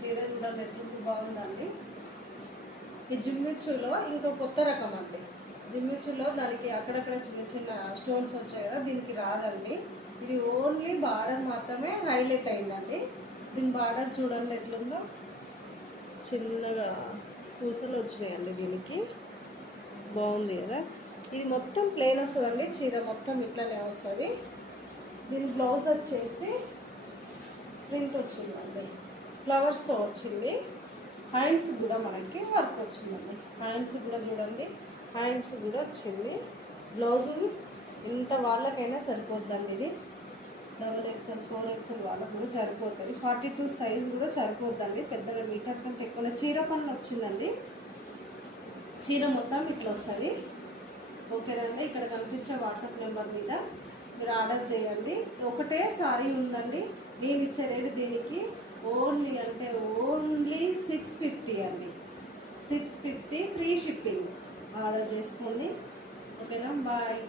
చీర చూడండి ఎట్లుంది, బాగుందండి. ఈ జిమ్మిచ్చులో ఇంకో కొత్త రకం అండి. జిమ్మిచ్చులో దానికి అక్కడక్కడ చిన్న చిన్న స్టోన్స్ వచ్చాయి కదా, దీనికి రాదండి. ఇది ఓన్లీ బార్డర్ మాత్రమే హైలైట్ అయిందండి. దీని బార్డర్ చూడండి ఎట్లుందో, చిన్నగా పూసలు వచ్చినాయండి దీనికి. బాగుంది కదా. ఇది మొత్తం ప్లెయిన్ వస్తుందండి, చీర మొత్తం ఇట్లానే వస్తుంది. దీని బ్లౌజ్ వచ్చేసి ప్రింట్ వచ్చిందండి, ఫ్లవర్స్తో వచ్చింది. హ్యాండ్స్ కూడా మనకి వర్క్ వచ్చిందండి. హ్యాండ్స్ కూడా చూడండి, హ్యాండ్స్ కూడా వచ్చింది. బ్లౌజు ఇంత వాళ్ళకైనా సరిపోద్దండి. ఇది XXL 4XL వాళ్ళకు కూడా సరిపోతుంది. 42 సైజ్ కూడా సరిపోద్దండి. పెద్దగా మీటర్ కంటే ఎక్కువ చీర పన్ను వచ్చిందండి. చీర మొత్తం ఇట్లా వస్తుంది. ఓకేనండి. ఇక్కడ కనిపించే వాట్సాప్ నెంబర్ మీద మీరు ఆర్డర్ చేయండి. ఒకటే సారీ ఉందండి. నేను ఇచ్చే రేటు దీనికి ఓన్లీ అంటే ఓన్లీ 650 అండి. 650 ఫ్రీ షిప్పింగ్. ఆర్డర్ చేసుకోండి. ఓకేనా, బాయ్.